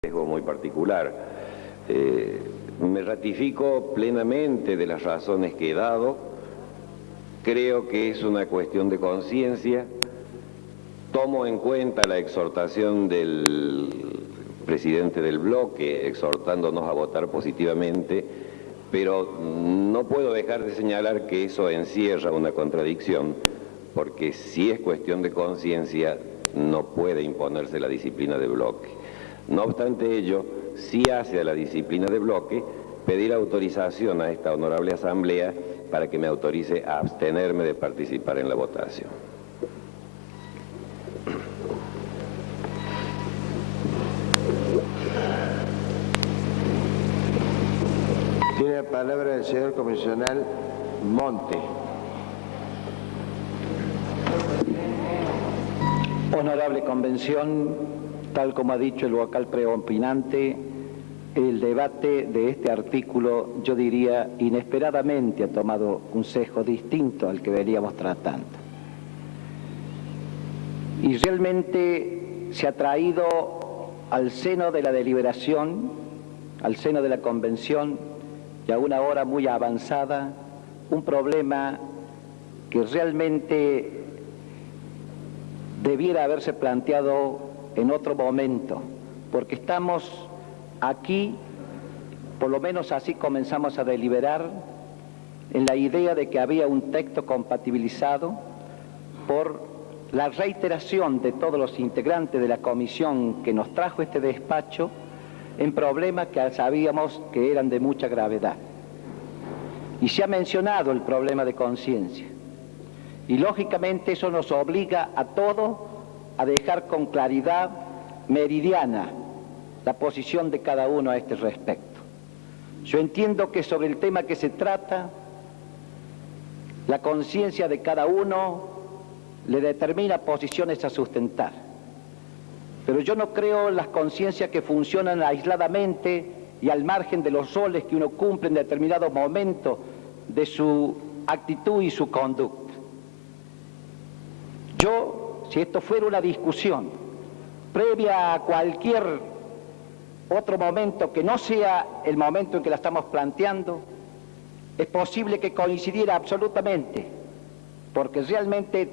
riesgo muy particular. Me ratifico plenamente de las razones que he dado. Creo que es una cuestión de conciencia. Tomo en cuenta la exhortación del presidente del bloque, exhortándonos a votar positivamente, pero no puedo dejar de señalar que eso encierra una contradicción, porque si es cuestión de conciencia, no puede imponerse la disciplina de bloque. No obstante ello, sí hace a la disciplina de bloque pedir autorización a esta honorable asamblea para que me autorice a abstenerme de participar en la votación. Tiene la palabra el señor comisional Monte. Honorable Convención, tal como ha dicho el vocal preopinante, el debate de este artículo, yo diría, inesperadamente ha tomado un sesgo distinto al que veníamos tratando. Y realmente se ha traído al seno de la deliberación, al seno de la Convención, y a una hora muy avanzada, un problema que realmente debiera haberse planteado en otro momento, porque estamos aquí, por lo menos así comenzamos a deliberar, en la idea de que había un texto compatibilizado por la reiteración de todos los integrantes de la comisión que nos trajo este despacho en problemas que sabíamos que eran de mucha gravedad. Y se ha mencionado el problema de conciencia. Y lógicamente eso nos obliga a todos a dejar con claridad meridiana la posición de cada uno a este respecto. Yo entiendo que sobre el tema que se trata, la conciencia de cada uno le determina posiciones a sustentar. Pero yo no creo en las conciencias que funcionan aisladamente y al margen de los roles que uno cumple en determinado momento de su actitud y su conducta. Yo, si esto fuera una discusión previa a cualquier otro momento que no sea el momento en que la estamos planteando, es posible que coincidiera absolutamente, porque realmente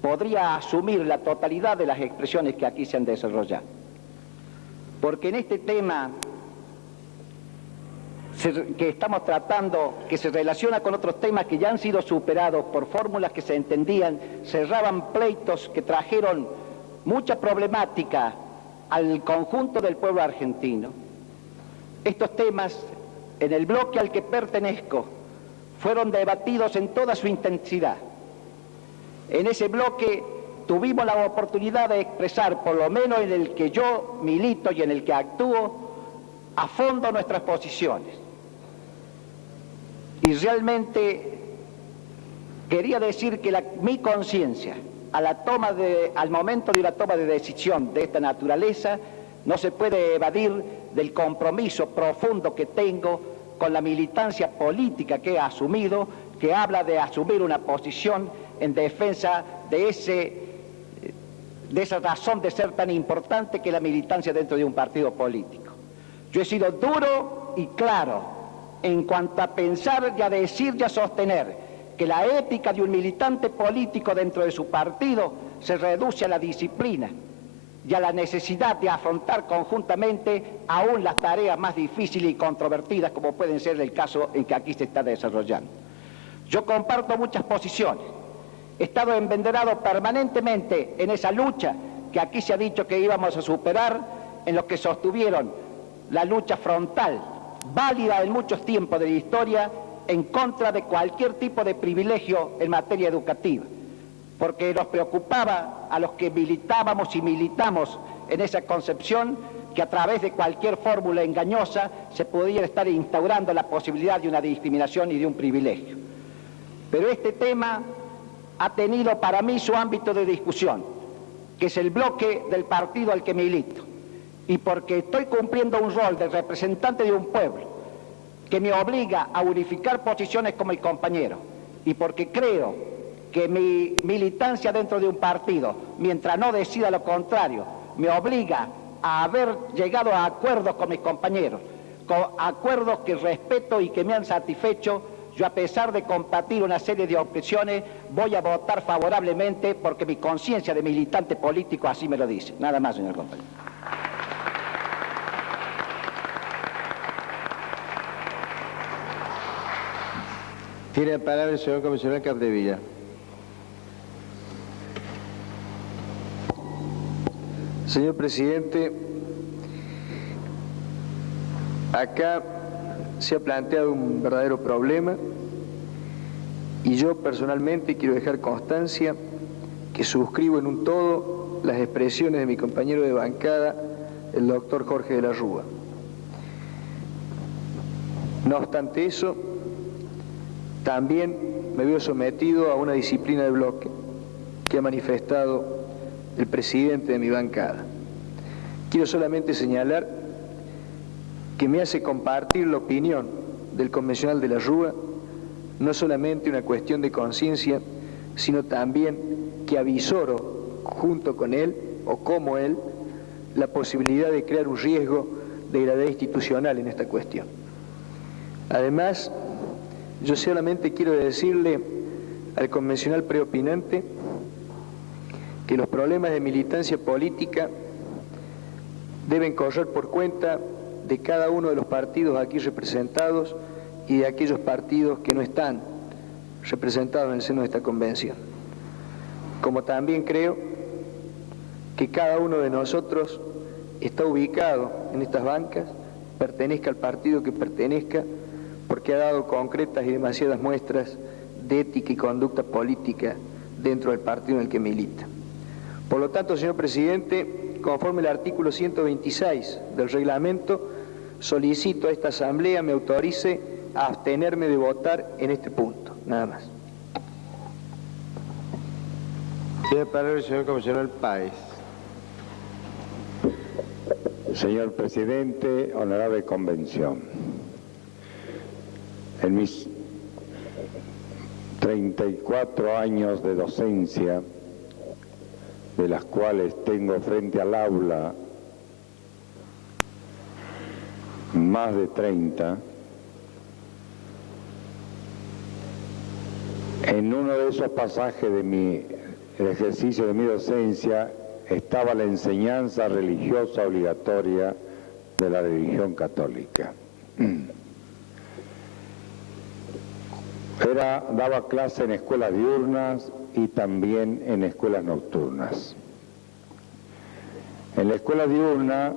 podría asumir la totalidad de las expresiones que aquí se han desarrollado. Porque en este tema que estamos tratando, que se relaciona con otros temas que ya han sido superados por fórmulas que se entendían, cerraban pleitos que trajeron mucha problemática al conjunto del pueblo argentino. Estos temas, en el bloque al que pertenezco, fueron debatidos en toda su intensidad. En ese bloque tuvimos la oportunidad de expresar, por lo menos en el que yo milito y en el que actúo, a fondo nuestras posiciones. Y realmente quería decir que mi conciencia al momento de la toma de decisión de esta naturaleza no se puede evadir del compromiso profundo que tengo con la militancia política que he asumido, que habla de asumir una posición en defensa de esa razón de ser tan importante que es la militancia dentro de un partido político. Yo he sido duro y claro en cuanto a pensar y a decir y a sostener que la ética de un militante político dentro de su partido se reduce a la disciplina y a la necesidad de afrontar conjuntamente aún las tareas más difíciles y controvertidas como pueden ser el caso en que aquí se está desarrollando. Yo comparto muchas posiciones, he estado embanderado permanentemente en esa lucha que aquí se ha dicho que íbamos a superar, en los que sostuvieron la lucha frontal, válida en muchos tiempos de la historia, en contra de cualquier tipo de privilegio en materia educativa, porque nos preocupaba a los que militábamos y militamos en esa concepción que a través de cualquier fórmula engañosa se pudiera estar instaurando la posibilidad de una discriminación y de un privilegio. Pero este tema ha tenido para mí su ámbito de discusión, que es el bloque del partido al que milito, y porque estoy cumpliendo un rol de representante de un pueblo que me obliga a unificar posiciones como el compañero, y porque creo que mi militancia dentro de un partido, mientras no decida lo contrario, me obliga a haber llegado a acuerdos con mis compañeros, con acuerdos que respeto y que me han satisfecho. Yo, a pesar de compartir una serie de objeciones, voy a votar favorablemente porque mi conciencia de militante político así me lo dice. Nada más, señor compañero. Tiene la palabra el señor comisionado Capdevila. Señor presidente, acá se ha planteado un verdadero problema y yo personalmente quiero dejar constancia que suscribo en un todo las expresiones de mi compañero de bancada, el doctor Jorge de la Rúa. No obstante eso, también me veo sometido a una disciplina de bloque que ha manifestado el presidente de mi bancada. Quiero solamente señalar que me hace compartir la opinión del convencional de la Rúa, no solamente una cuestión de conciencia, sino también que avisoro junto con él, o como él, la posibilidad de crear un riesgo de gravedad institucional en esta cuestión. Además, yo solamente quiero decirle al convencional preopinante que los problemas de militancia política deben correr por cuenta de cada uno de los partidos aquí representados y de aquellos partidos que no están representados en el seno de esta convención. Como también creo que cada uno de nosotros está ubicado en estas bancas, pertenezca al partido que pertenezca, porque ha dado concretas y demasiadas muestras de ética y conducta política dentro del partido en el que milita. Por lo tanto, señor presidente, conforme al artículo 126 del reglamento, solicito a esta asamblea me autorice a abstenerme de votar en este punto, nada más. Tiene la palabra el señor comisionado Páez. Señor presidente, honorable convención, en mis 34 años de docencia, de las cuales tengo frente al aula más de 30, en uno de esos pasajes de el ejercicio de mi docencia estaba la enseñanza religiosa obligatoria de la religión católica. Daba clase en escuelas diurnas y también en escuelas nocturnas. En la escuela diurna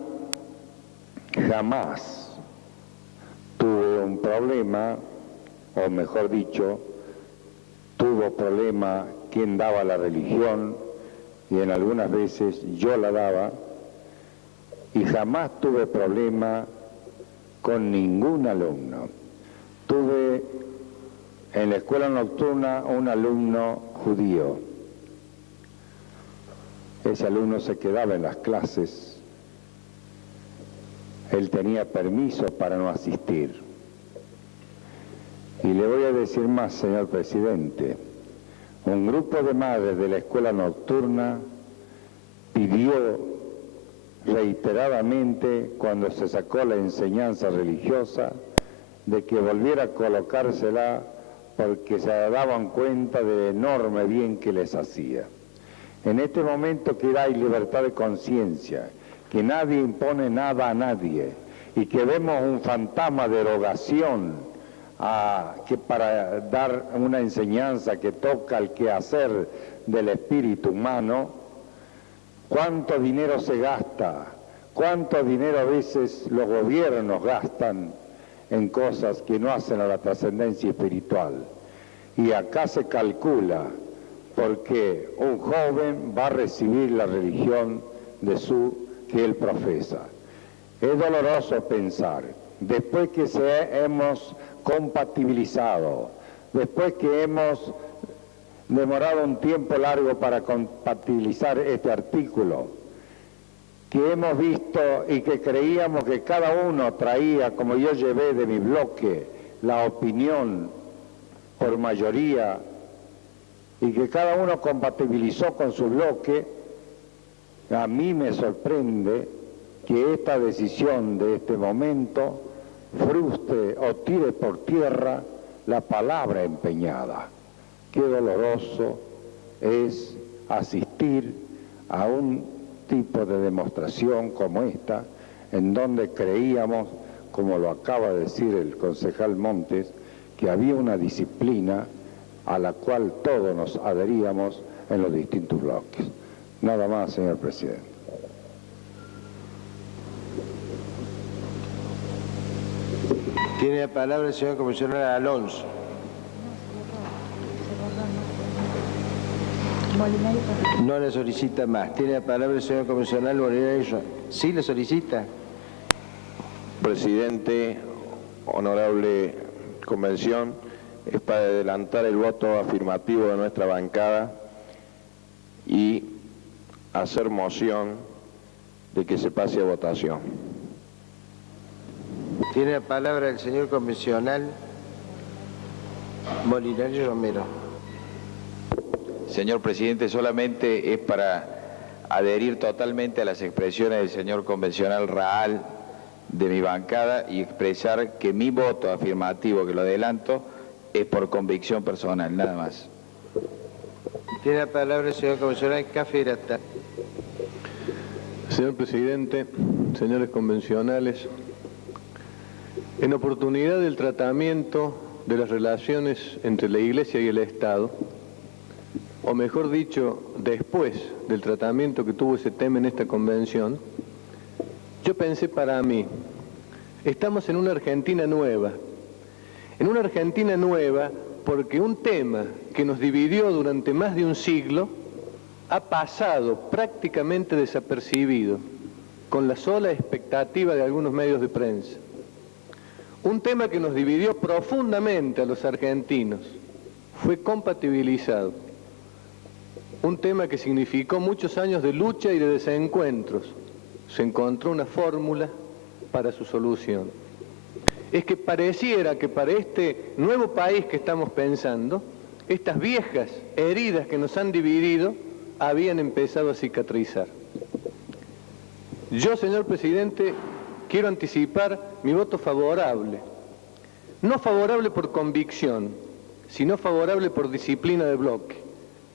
jamás tuve un problema, o mejor dicho, tuvo problema quien daba la religión, y en algunas veces yo la daba, y jamás tuve problema con ningún alumno. Tuve en la escuela nocturna un alumno judío. Ese alumno se quedaba en las clases. Él tenía permiso para no asistir. Y le voy a decir más, señor presidente. Un grupo de madres de la escuela nocturna pidió reiteradamente, cuando se sacó la enseñanza religiosa, de que volviera a colocársela porque se daban cuenta del enorme bien que les hacía. En este momento que hay libertad de conciencia, que nadie impone nada a nadie y que vemos un fantasma de erogación que para dar una enseñanza que toca el quehacer del espíritu humano, ¿cuánto dinero se gasta? ¿Cuánto dinero a veces los gobiernos gastan en cosas que no hacen a la trascendencia espiritual? Y acá se calcula porque un joven va a recibir la religión que él profesa. Es doloroso pensar, después que hemos compatibilizado, después que hemos demorado un tiempo largo para compatibilizar este artículo, que hemos visto y que creíamos que cada uno traía, como yo llevé de mi bloque, la opinión por mayoría, y que cada uno compatibilizó con su bloque, a mí me sorprende que esta decisión de este momento frustre o tire por tierra la palabra empeñada. Qué doloroso es asistir a un tipo de demostración como esta, en donde creíamos, como lo acaba de decir el concejal Montes, que había una disciplina a la cual todos nos adheríamos en los distintos bloques. Nada más, señor presidente. Tiene la palabra el señor comisionado Alonso. No le solicita más. Tiene la palabra el señor comisionado Molinari. ¿Sí le solicita? Presidente, honorable convención, es para adelantar el voto afirmativo de nuestra bancada y hacer moción de que se pase a votación. Tiene la palabra el señor convencional Molinari Romero. Señor presidente, solamente es para adherir totalmente a las expresiones del señor convencional Raal de mi bancada y expresar que mi voto afirmativo, que lo adelanto, es por convicción personal, nada más. Tiene la palabra el señor convencional Caferata. Señor presidente, señores convencionales, en oportunidad del tratamiento de las relaciones entre la Iglesia y el Estado, o mejor dicho, después del tratamiento que tuvo ese tema en esta convención, yo pensé para mí, estamos en una Argentina nueva porque un tema que nos dividió durante más de un siglo ha pasado prácticamente desapercibido, con la sola expectativa de algunos medios de prensa. Un tema que nos dividió profundamente a los argentinos fue compatibilizado. Un tema que significó muchos años de lucha y de desencuentros. Se encontró una fórmula para su solución. Es que pareciera que para este nuevo país que estamos pensando, estas viejas heridas que nos han dividido habían empezado a cicatrizar. Yo, señor presidente, quiero anticipar mi voto favorable. No favorable por convicción, sino favorable por disciplina de bloque.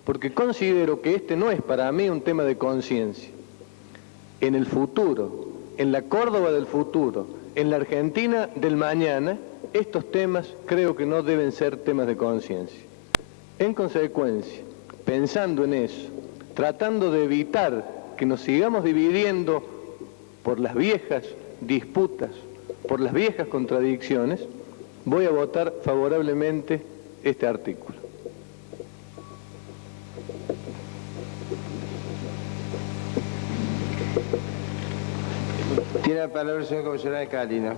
Porque considero que este no es para mí un tema de conciencia. En el futuro, en la Córdoba del futuro, en la Argentina del mañana, estos temas creo que no deben ser temas de conciencia. En consecuencia, pensando en eso, tratando de evitar que nos sigamos dividiendo por las viejas disputas, por las viejas contradicciones, voy a votar favorablemente este artículo. Tiene la palabra el señor comisionado Calino.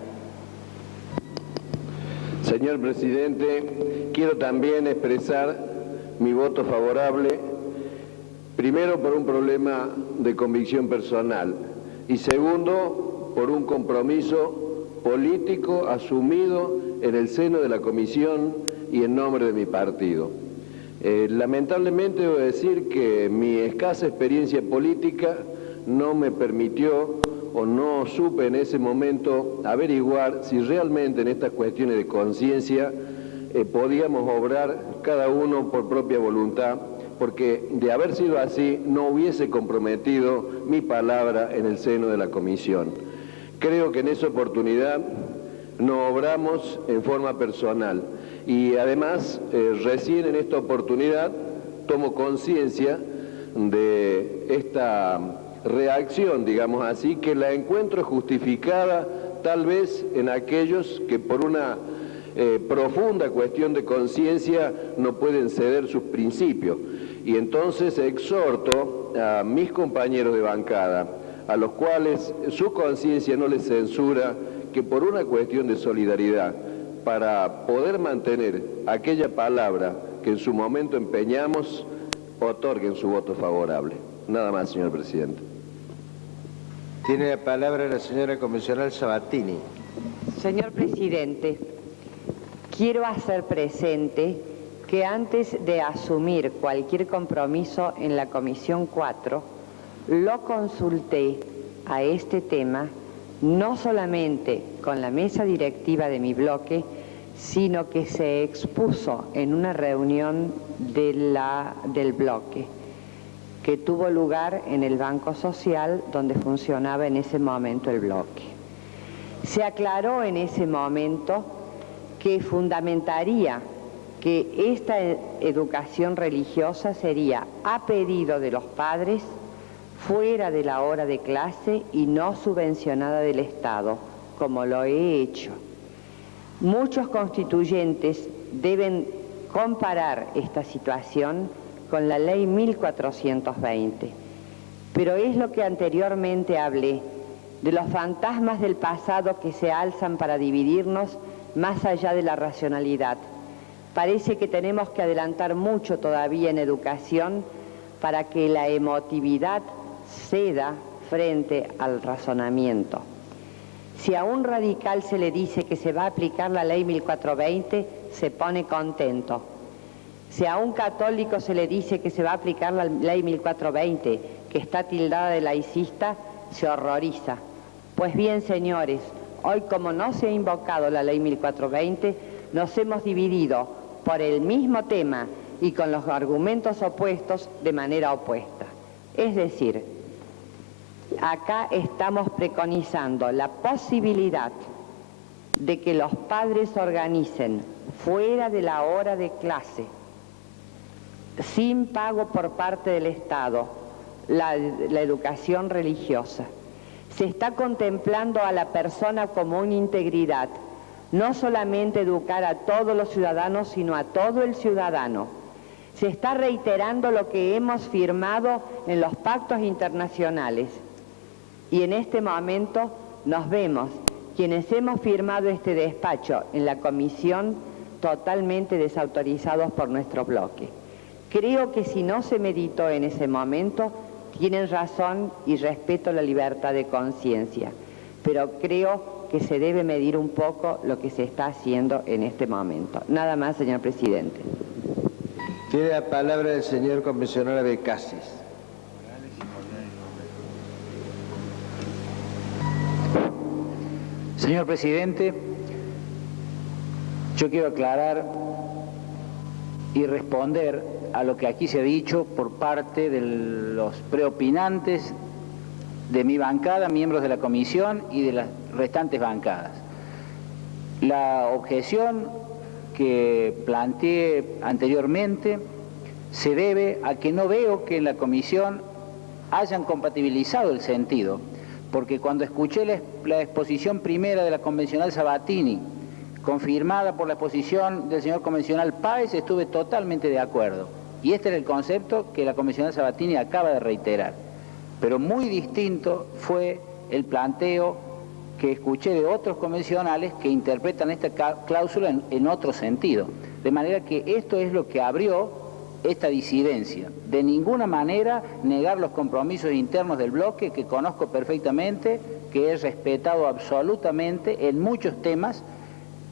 Señor presidente, quiero también expresar mi voto favorable, primero por un problema de convicción personal y segundo por un compromiso político asumido en el seno de la comisión y en nombre de mi partido. Lamentablemente debo decir que mi escasa experiencia política no me permitió o no supe en ese momento averiguar si realmente en estas cuestiones de conciencia podíamos obrar cada uno por propia voluntad, porque de haber sido así no hubiese comprometido mi palabra en el seno de la comisión. Creo que en esa oportunidad no obramos en forma personal y además recién en esta oportunidad tomo conciencia de esta reacción, digamos así, que la encuentro justificada tal vez en aquellos que por una profunda cuestión de conciencia no pueden ceder sus principios. Y entonces exhorto a mis compañeros de bancada, a los cuales su conciencia no les censura, que por una cuestión de solidaridad, para poder mantener aquella palabra que en su momento empeñamos, otorguen su voto favorable. Nada más, señor presidente. Tiene la palabra la señora convencional Sabatini. Señor presidente, quiero hacer presente que antes de asumir cualquier compromiso en la Comisión 4, lo consulté a este tema, no solamente con la mesa directiva de mi bloque, sino que se expuso en una reunión del bloque, que tuvo lugar en el Banco Social, donde funcionaba en ese momento el bloque. Se aclaró en ese momento que fundamentaría que esta educación religiosa sería a pedido de los padres, fuera de la hora de clase y no subvencionada del Estado, como lo he hecho. Muchos constituyentes deben comparar esta situación con la ley 1420, pero es lo que anteriormente hablé, de los fantasmas del pasado que se alzan para dividirnos más allá de la racionalidad. Parece que tenemos que adelantar mucho todavía en educación para que la emotividad ceda frente al razonamiento. Si a un radical se le dice que se va a aplicar la ley 1420, se pone contento. Si a un católico se le dice que se va a aplicar la ley 1420, que está tildada de laicista, se horroriza. Pues bien, señores, hoy como no se ha invocado la ley 1420, nos hemos dividido por el mismo tema y con los argumentos opuestos de manera opuesta. Es decir, acá estamos preconizando la posibilidad de que los padres organicen fuera de la hora de clase, sin pago por parte del Estado, la educación religiosa. Se está contemplando a la persona como una integridad, no solamente educar a todos los ciudadanos, sino a todo el ciudadano. Se está reiterando lo que hemos firmado en los pactos internacionales. Y en este momento nos vemos, quienes hemos firmado este despacho en la comisión, totalmente desautorizados por nuestro bloque. Creo que si no se meditó en ese momento, tienen razón y respeto la libertad de conciencia, pero creo que se debe medir un poco lo que se está haciendo en este momento. Nada más, señor presidente. Tiene la palabra el señor convencional Abecasis. Señor presidente, yo quiero aclarar y responder a lo que aquí se ha dicho por parte de los preopinantes de mi bancada, miembros de la comisión y de las restantes bancadas. La objeción que planteé anteriormente se debe a que no veo que en la comisión hayan compatibilizado el sentido, porque cuando escuché la exposición primera de la convencional Sabatini, confirmada por la exposición del señor convencional Páez, estuve totalmente de acuerdo. Y este era el concepto que la convencional Sabatini acaba de reiterar. Pero muy distinto fue el planteo que escuché de otros convencionales que interpretan esta cláusula en otro sentido. De manera que esto es lo que abrió esta disidencia. De ninguna manera negar los compromisos internos del bloque, que conozco perfectamente, que he respetado absolutamente en muchos temas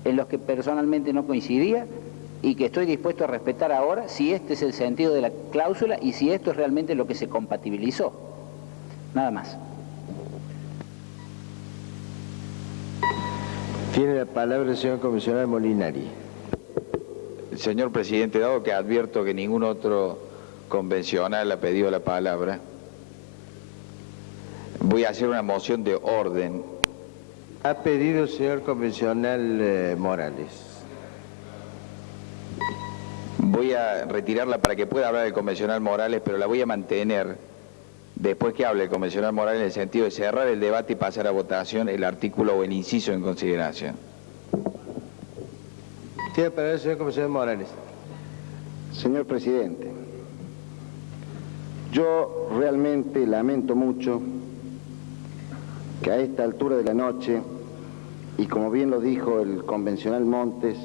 en los que personalmente no coincidía y que estoy dispuesto a respetar ahora si este es el sentido de la cláusula y si esto es realmente lo que se compatibilizó. Nada más. Tiene la palabra el señor comisionado Molinari. Señor presidente, dado que advierto que ningún otro convencional ha pedido la palabra, voy a hacer una moción de orden. Ha pedido el señor convencional Morales. Voy a retirarla para que pueda hablar el convencional Morales, pero la voy a mantener después que hable el convencional Morales en el sentido de cerrar el debate y pasar a votación el artículo o el inciso en consideración. Tiene palabra el señor convencional Morales. Señor presidente, yo realmente lamento mucho que a esta altura de la noche, y como bien lo dijo el convencional Montes,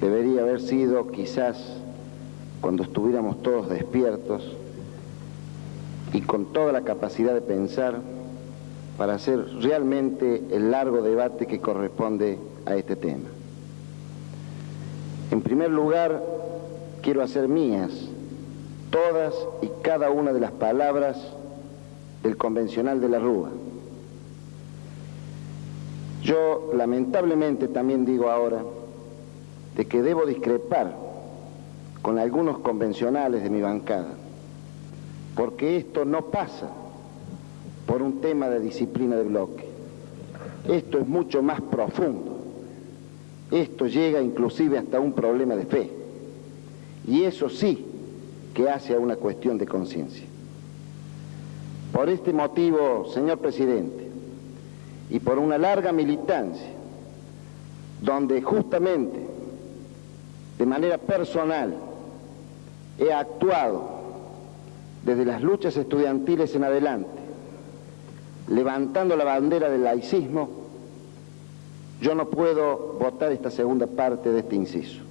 debería haber sido quizás cuando estuviéramos todos despiertos y con toda la capacidad de pensar para hacer realmente el largo debate que corresponde a este tema. En primer lugar, quiero hacer mías todas y cada una de las palabras del convencional de la Rúa. Yo lamentablemente también digo ahora de que debo discrepar con algunos convencionales de mi bancada, porque esto no pasa por un tema de disciplina de bloque. Esto es mucho más profundo. Esto llega inclusive hasta un problema de fe. Y eso sí que hace a una cuestión de conciencia. Por este motivo, señor presidente, y por una larga militancia, donde justamente de manera personal he actuado desde las luchas estudiantiles en adelante, levantando la bandera del laicismo, yo no puedo votar esta segunda parte de este inciso.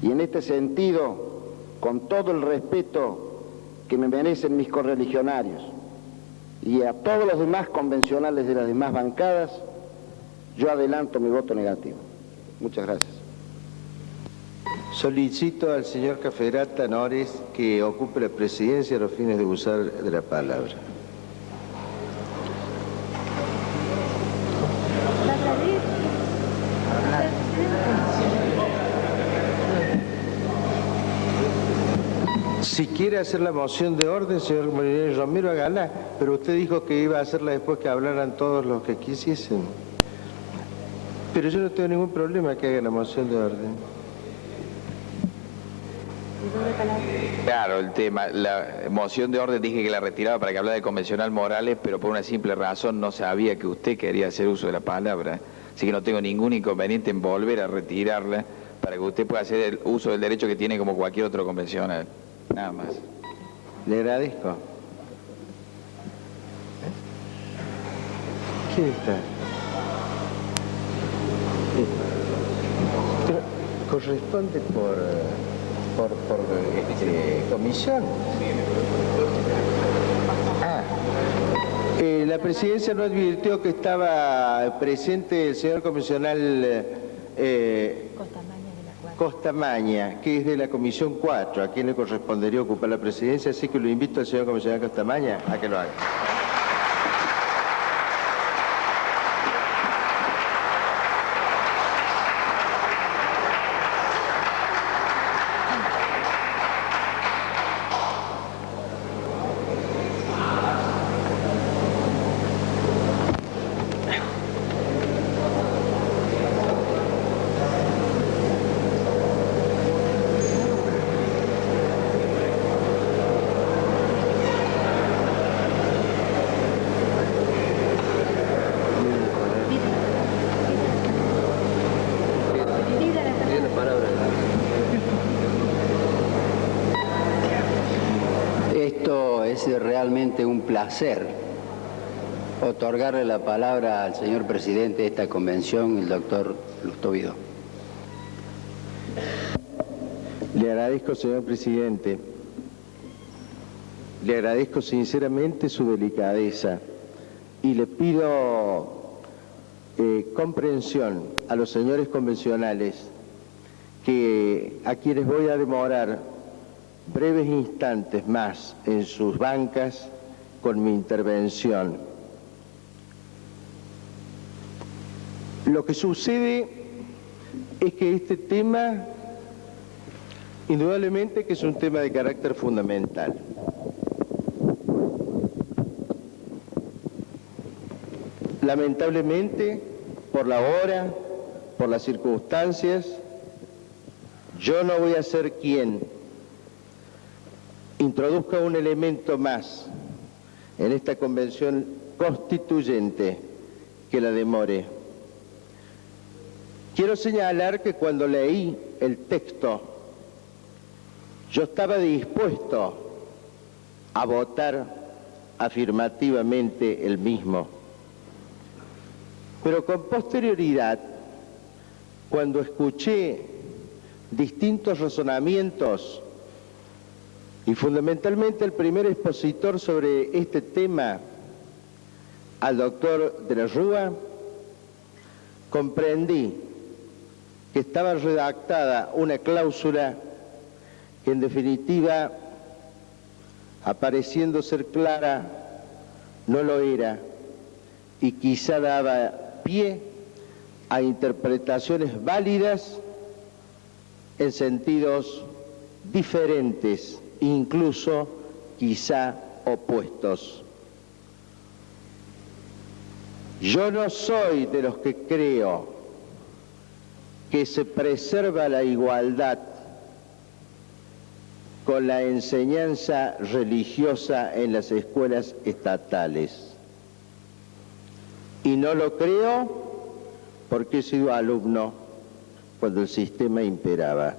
Y en este sentido, con todo el respeto que me merecen mis correligionarios y a todos los demás convencionales de las demás bancadas, yo adelanto mi voto negativo. Muchas gracias. Solicito al señor Cafferata Nores que ocupe la presidencia a los fines de usar de la palabra. Si quiere hacer la moción de orden, señor Molinari Romero, hágala, pero usted dijo que iba a hacerla después que hablaran todos los que quisiesen. Pero yo no tengo ningún problema que haga la moción de orden. Claro, el tema, la moción de orden dije que la retiraba para que hablara de convencional Morales, pero por una simple razón no sabía que usted quería hacer uso de la palabra. Así que no tengo ningún inconveniente en volver a retirarla para que usted pueda hacer el uso del derecho que tiene como cualquier otro convencional. Nada más. Le agradezco. ¿Quién está? Pero corresponde por comisión. La presidencia no advirtió que estaba presente el señor comisional Costamaña, que es de la Comisión 4, a quien le correspondería ocupar la presidencia, así que lo invito al señor comisional Costamaña a que lo haga. Es realmente un placer otorgarle la palabra al señor presidente de esta convención, el doctor Lustó Vidó. Le agradezco, señor presidente. Le agradezco sinceramente su delicadeza y le pido comprensión a los señores convencionales a quienes voy a demorar breves instantes más en sus bancas con mi intervención. Lo que sucede es que este tema, indudablemente que es un tema de carácter fundamental. Lamentablemente, por la hora, por las circunstancias, yo no voy a ser quien introduzca un elemento más en esta convención constituyente que la demore. Quiero señalar que cuando leí el texto, yo estaba dispuesto a votar afirmativamente el mismo. Pero con posterioridad, cuando escuché distintos razonamientos y fundamentalmente el primer expositor sobre este tema, al doctor de la Rúa, comprendí que estaba redactada una cláusula que en definitiva apareciendo ser clara, no lo era, y quizá daba pie a interpretaciones válidas en sentidos diferentes, incluso quizá opuestos. Yo no soy de los que creo que se preserva la igualdad con la enseñanza religiosa en las escuelas estatales. Y no lo creo porque he sido alumno cuando el sistema imperaba.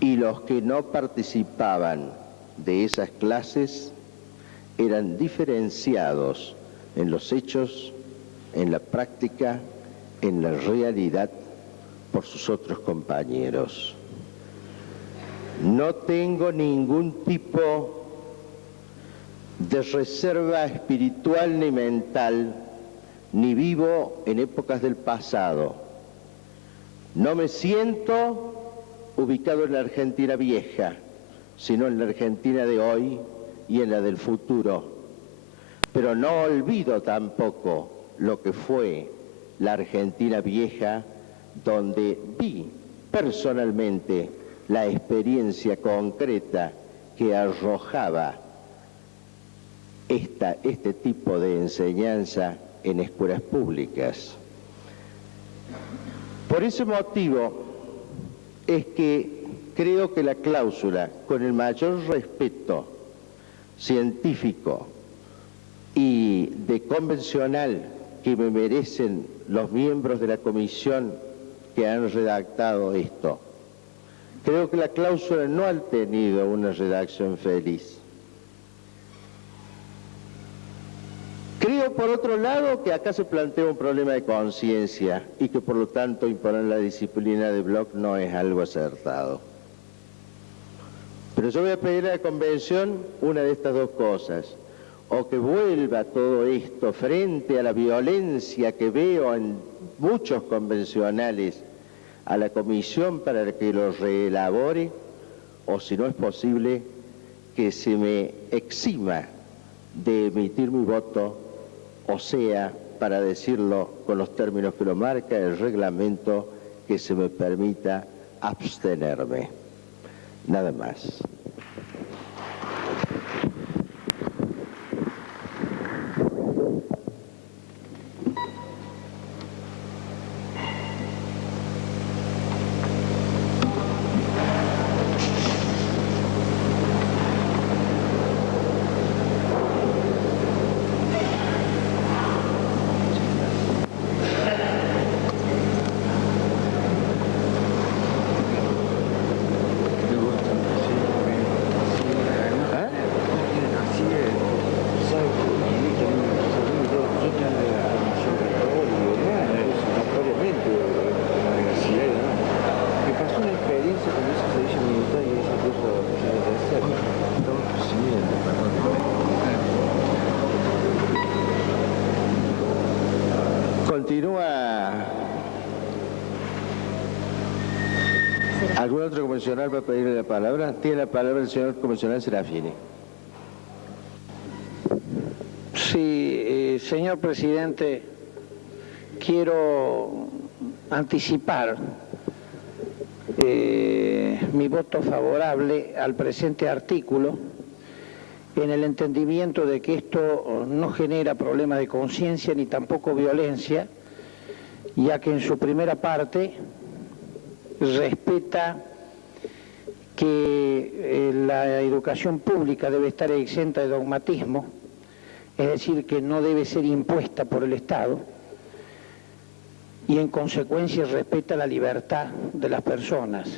Y los que no participaban de esas clases eran diferenciados en los hechos, en la práctica, en la realidad por sus otros compañeros. No tengo ningún tipo de reserva espiritual ni mental, ni vivo en épocas del pasado. No me siento ubicado en la Argentina vieja, sino en la Argentina de hoy y en la del futuro. Pero no olvido tampoco lo que fue la Argentina vieja, donde vi personalmente la experiencia concreta que arrojaba este tipo de enseñanza en escuelas públicas. Por ese motivo es que creo que la cláusula, con el mayor respeto científico y de convencional que me merecen los miembros de la comisión que han redactado esto, creo que la cláusula no ha tenido una redacción feliz. Creo, por otro lado, que acá se plantea un problema de conciencia y que, por lo tanto, imponer la disciplina de Bloch no es algo acertado. Pero yo voy a pedir a la convención una de estas dos cosas: o que vuelva todo esto frente a la violencia que veo en muchos convencionales a la comisión para que lo reelabore, o si no es posible, que se me exima de emitir mi voto, o sea, para decirlo con los términos que lo marca el reglamento, que se me permita abstenerme. Nada más. Continúa. ¿Algún otro convencional va a pedirle la palabra? Tiene la palabra el señor convencional Serafini. Sí, señor presidente, quiero anticipar mi voto favorable al presente artículo, en el entendimiento de que esto no genera problemas de conciencia ni tampoco violencia, ya que en su primera parte respeta que la educación pública debe estar exenta de dogmatismo, es decir, que no debe ser impuesta por el Estado, y en consecuencia respeta la libertad de las personas.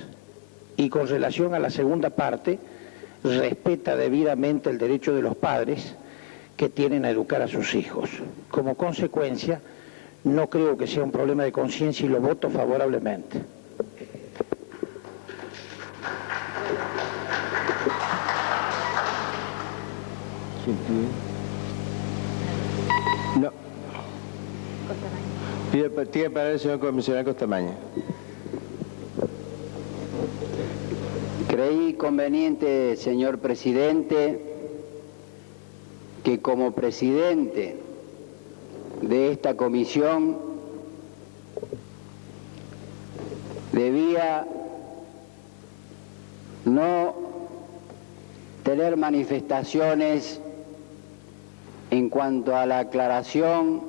Y con relación a la segunda parte, respeta debidamente el derecho de los padres que tienen a educar a sus hijos. Como consecuencia, no creo que sea un problema de conciencia y lo voto favorablemente. No. Tiene para el señor comisionado Costamaña. Creí conveniente, señor presidente, que como presidente de esta comisión debía no tener manifestaciones en cuanto a la aclaración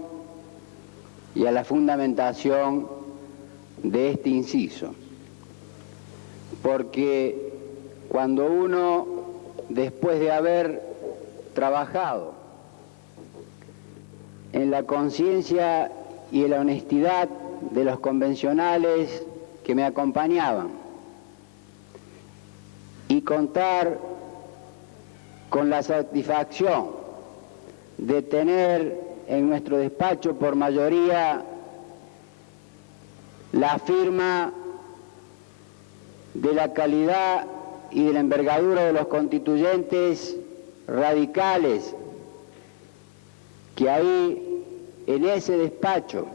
y a la fundamentación de este inciso, porque cuando uno, después de haber trabajado en la conciencia y en la honestidad de los convencionales que me acompañaban, y contar con la satisfacción de tener en nuestro despacho por mayoría la firma de la calidad y de la envergadura de los constituyentes radicales que ahí en ese despacho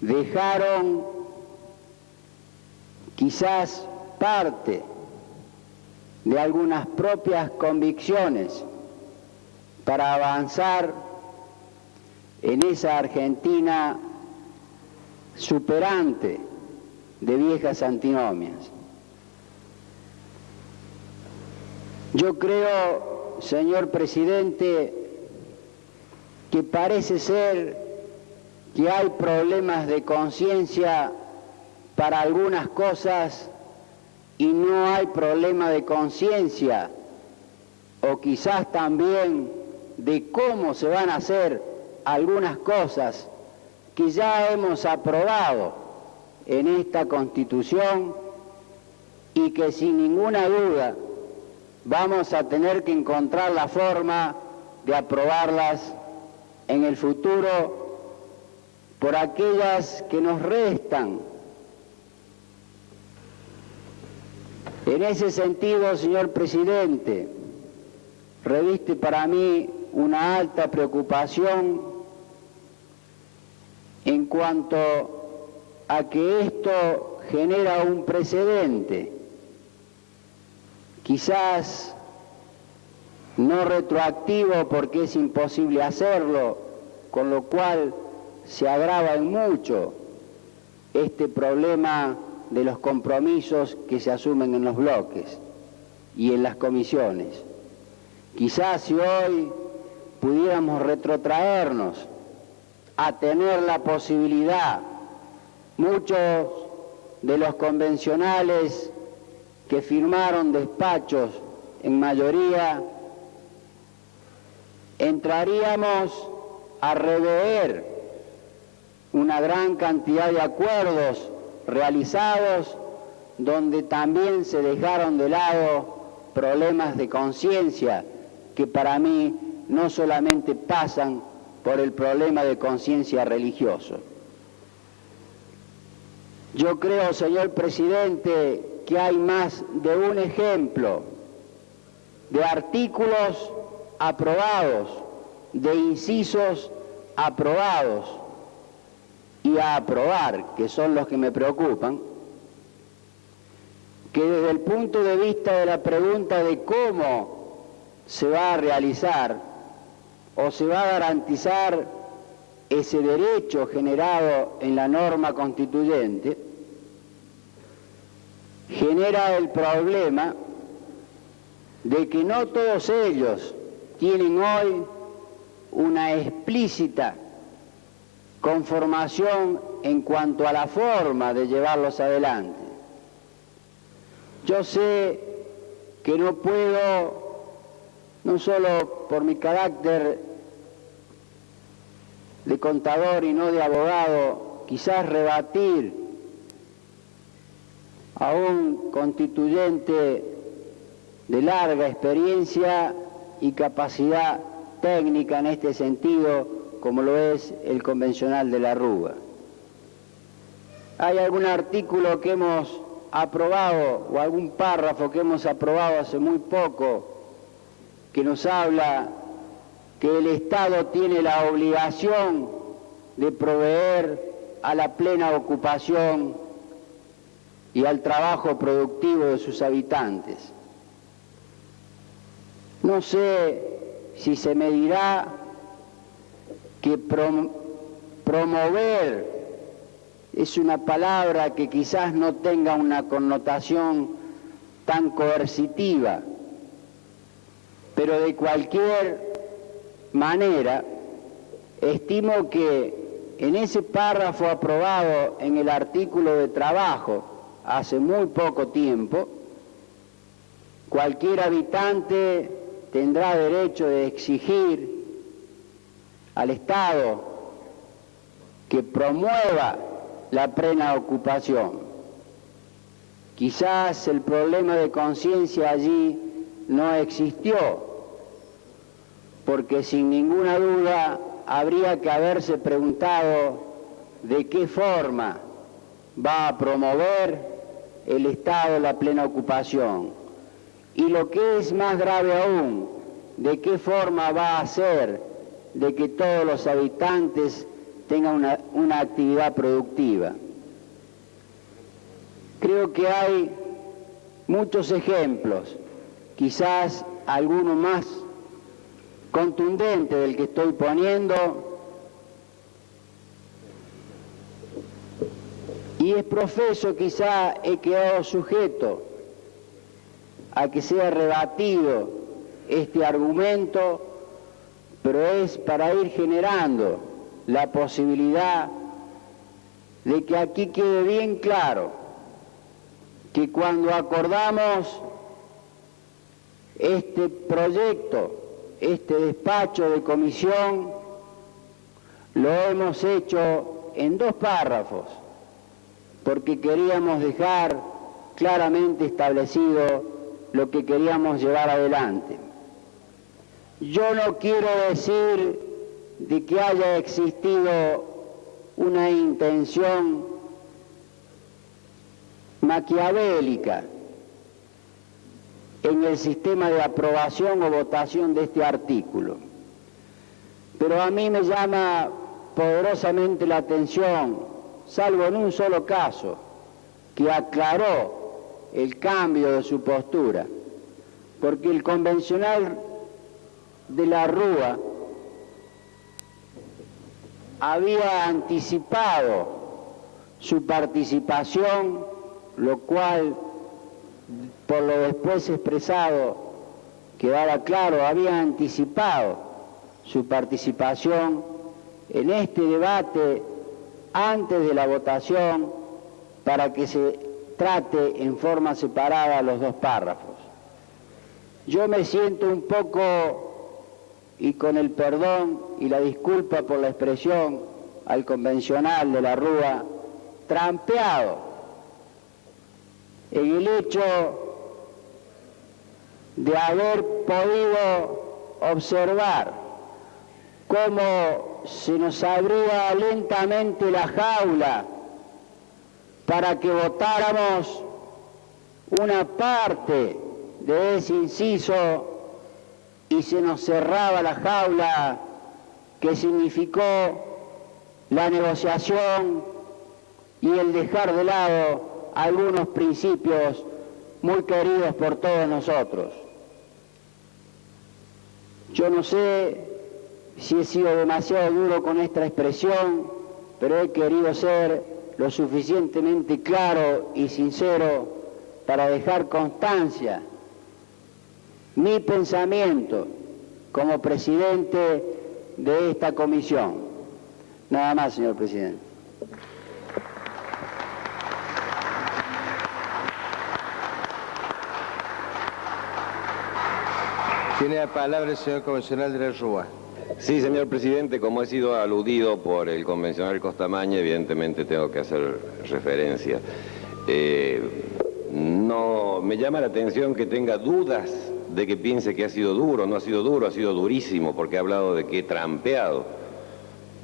dejaron quizás parte de algunas propias convicciones para avanzar en esa Argentina superante de viejas antinomias. Yo creo, señor presidente, que parece ser que hay problemas de conciencia para algunas cosas y no hay problema de conciencia, o quizás también de cómo se van a hacer algunas cosas que ya hemos aprobado en esta Constitución y que sin ninguna duda vamos a tener que encontrar la forma de aprobarlas en el futuro por aquellas que nos restan. En ese sentido, señor presidente, reviste para mí una alta preocupación en cuanto a que esto genera un precedente, quizás no retroactivo porque es imposible hacerlo, con lo cual se agrava en mucho este problema de los compromisos que se asumen en los bloques y en las comisiones. Quizás si hoy pudiéramos retrotraernos a tener la posibilidad, muchos de los convencionales que firmaron despachos en mayoría, entraríamos a rever una gran cantidad de acuerdos realizados donde también se dejaron de lado problemas de conciencia que para mí no solamente pasan por el problema de conciencia religioso. Yo creo, señor presidente, que hay más de un ejemplo de artículos aprobados, de incisos aprobados y a aprobar, que son los que me preocupan, que desde el punto de vista de la pregunta de cómo se va a realizar o se va a garantizar ese derecho generado en la norma constituyente, genera el problema de que no todos ellos tienen hoy una explícita conformación en cuanto a la forma de llevarlos adelante. Yo sé que no puedo, no solo por mi carácter de contador y no de abogado, quizás rebatir a un constituyente de larga experiencia y capacidad técnica en este sentido, como lo es el convencional de la Rúa. Hay algún artículo que hemos aprobado o algún párrafo que hemos aprobado hace muy poco que nos habla que el Estado tiene la obligación de proveer a la plena ocupación y al trabajo productivo de sus habitantes. No sé si se me dirá que promover es una palabra que quizás no tenga una connotación tan coercitiva, pero de cualquier manera, estimo que en ese párrafo aprobado en el artículo de trabajo hace muy poco tiempo, cualquier habitante tendrá derecho de exigir al Estado que promueva la plena ocupación. Quizás el problema de conciencia allí no existió, porque sin ninguna duda habría que haberse preguntado de qué forma va a promover el Estado la plena ocupación. Y lo que es más grave aún, de qué forma va a hacer de que todos los habitantes tengan una actividad productiva. Creo que hay muchos ejemplos, quizás alguno más contundente del que estoy poniendo, y es profeso, quizá he quedado sujeto a que sea rebatido este argumento, pero es para ir generando la posibilidad de que aquí quede bien claro que cuando acordamos este proyecto, este despacho de comisión, lo hemos hecho en 2 párrafos, porque queríamos dejar claramente establecido lo que queríamos llevar adelante. Yo no quiero decir de que haya existido una intención maquiavélica en el sistema de aprobación o votación de este artículo. Pero a mí me llama poderosamente la atención, salvo en un solo caso, que aclaró el cambio de su postura, porque el convencional de la Rúa había anticipado su participación, lo cual, por lo después expresado, quedaba claro, había anticipado su participación en este debate antes de la votación para que se trate en forma separada los 2 párrafos. Yo me siento un poco, y con el perdón y la disculpa por la expresión al convencional de la Rúa, trampeado en el hecho de haber podido observar cómo se nos abría lentamente la jaula para que votáramos una parte de ese inciso y se nos cerraba la jaula que significó la negociación y el dejar de lado algunos principios muy queridos por todos nosotros. Yo no sé si he sido demasiado duro con esta expresión, pero he querido ser lo suficientemente claro y sincero para dejar constancia mi pensamiento como presidente de esta comisión. Nada más, señor presidente. Tiene la palabra el señor convencional de la Rúa. Sí, señor presidente, como he sido aludido por el convencional Costamaña, evidentemente tengo que hacer referencia. No me llama la atención que tenga dudas de que piense que ha sido duro. No ha sido duro, ha sido durísimo, porque ha hablado de que he trampeado.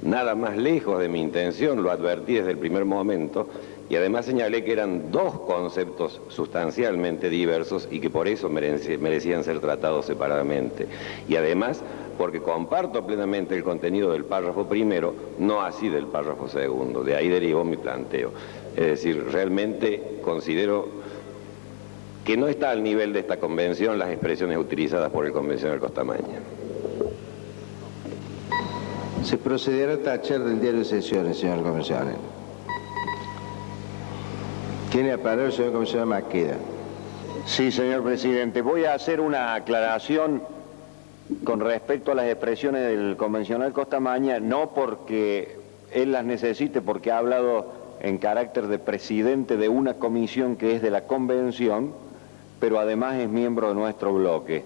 Nada más lejos de mi intención, lo advertí desde el primer momento, Y además señalé que eran dos conceptos sustancialmente diversos y que por eso merecían ser tratados separadamente. Y además, porque comparto plenamente el contenido del párrafo primero, no así del párrafo segundo. De ahí derivó mi planteo. Es decir, realmente considero que no está al nivel de esta convención las expresiones utilizadas por el convencional Costamaña. Se procederá a tachar del diario de sesiones, señor convencional. Tiene la palabra el señor comisionado Maqueda. Sí, señor presidente. Voy a hacer una aclaración con respecto a las expresiones del convencional Costamaña, no porque él las necesite, porque ha hablado en carácter de presidente de una comisión que es de la convención, pero además es miembro de nuestro bloque.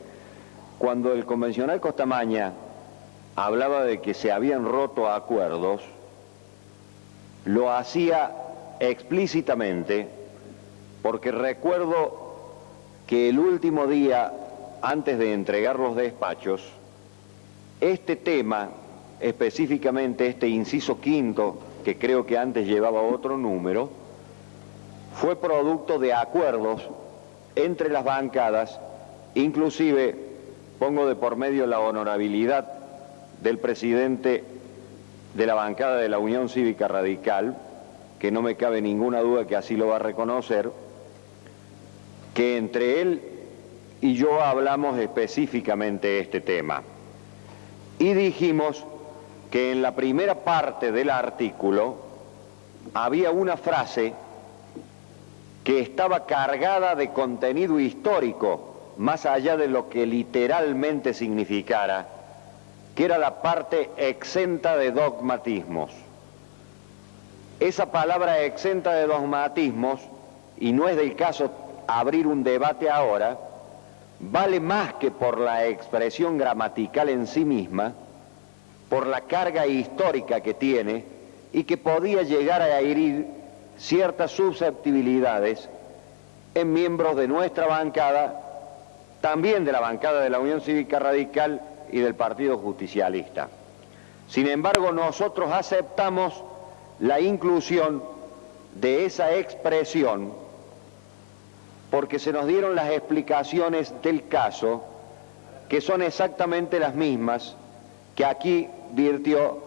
Cuando el convencional Costamaña hablaba de que se habían roto acuerdos, lo hacía explícitamente, porque recuerdo que el último día, antes de entregar los despachos, este tema, específicamente este inciso quinto, que creo que antes llevaba otro número, fue producto de acuerdos entre las bancadas, inclusive pongo de por medio la honorabilidad del presidente de la bancada de la Unión Cívica Radical, que no me cabe ninguna duda que así lo va a reconocer, que entre él y yo hablamos específicamente de este tema. Y dijimos que en la primera parte del artículo había una frase que estaba cargada de contenido histórico, más allá de lo que literalmente significara, que era la parte exenta de dogmatismos. Esa palabra exenta de dogmatismos, y no es del caso abrir un debate ahora, vale más que por la expresión gramatical en sí misma, por la carga histórica que tiene y que podía llegar a herir ciertas susceptibilidades en miembros de nuestra bancada, también de la bancada de la Unión Cívica Radical y del Partido Justicialista. Sin embargo, nosotros aceptamos la inclusión de esa expresión porque se nos dieron las explicaciones del caso, que son exactamente las mismas que aquí virtió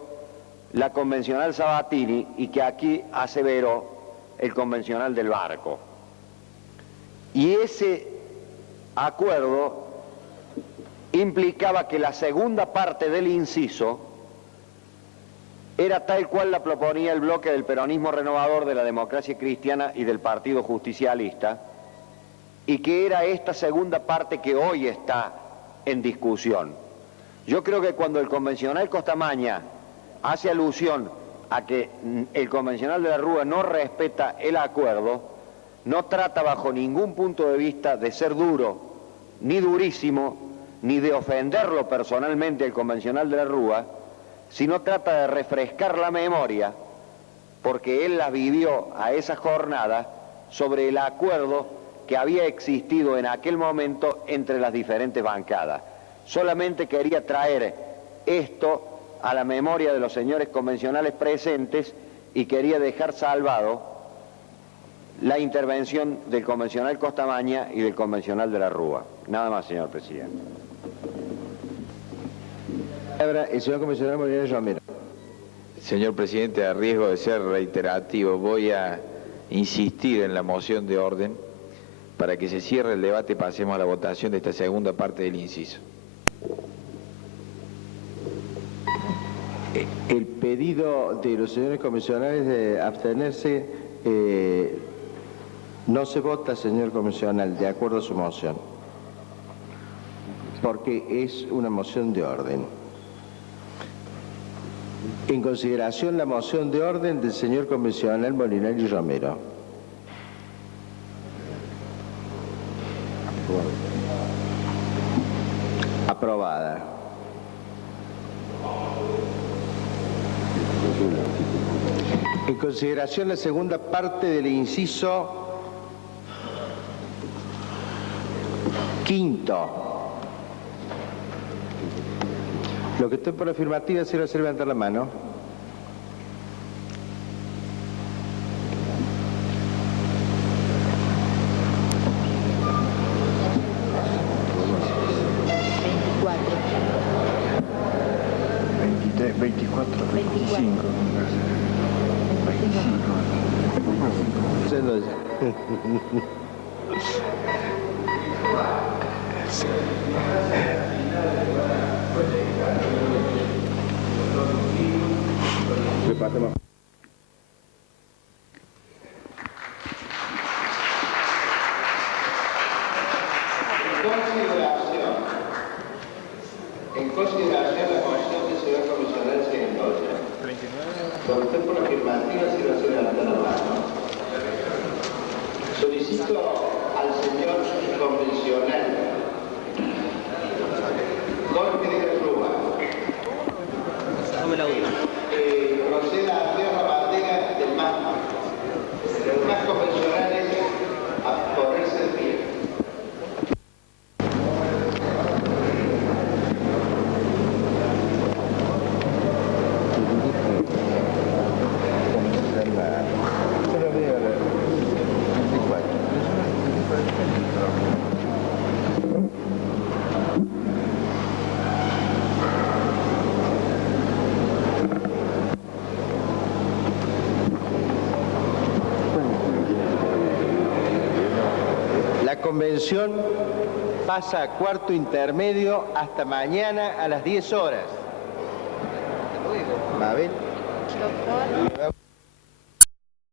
la convencional Sabatini y que aquí aseveró el convencional del Barco. Y ese acuerdo implicaba que la segunda parte del inciso era tal cual la proponía el bloque del peronismo renovador, de la Democracia Cristiana y del Partido Justicialista, y que era esta segunda parte que hoy está en discusión. Yo creo que cuando el convencional Costamaña hace alusión a que el convencional de la Rúa no respeta el acuerdo, no trata bajo ningún punto de vista de ser duro, ni durísimo, ni de ofenderlo personalmente al convencional de la Rúa, sino trata de refrescar la memoria, porque él la vivió a esa jornada sobre el acuerdo que había existido en aquel momento entre las diferentes bancadas. Solamente quería traer esto a la memoria de los señores convencionales presentes y quería dejar salvado la intervención del convencional Costamaña y del convencional de la Rúa. Nada más, señor presidente. El señor comisionado Molinari Romero. Señor presidente, a riesgo de ser reiterativo, voy a insistir en la moción de orden para que se cierre el debate y pasemos a la votación de esta segunda parte del inciso. El pedido de los señores comisionales de abstenerse no se vota, señor comisional, de acuerdo a su moción, porque es una moción de orden. En consideración la moción de orden del señor comisional Molinari Romero. Aprobada. En consideración la segunda parte del inciso quinto. Lo que estoy por afirmativa, si lo hace levantar la mano. En consideración la moción del señor comisionado Sentosa. Por usted por afirmativa se va a levantar la mano. Solicito al señor convencional Jorge de la Rúa proceda a hacer la bandera del MAS. Los más convencionales a ponerse de pie. La convención pasa a cuarto intermedio hasta mañana a las 10 horas. Mabel. Doctor.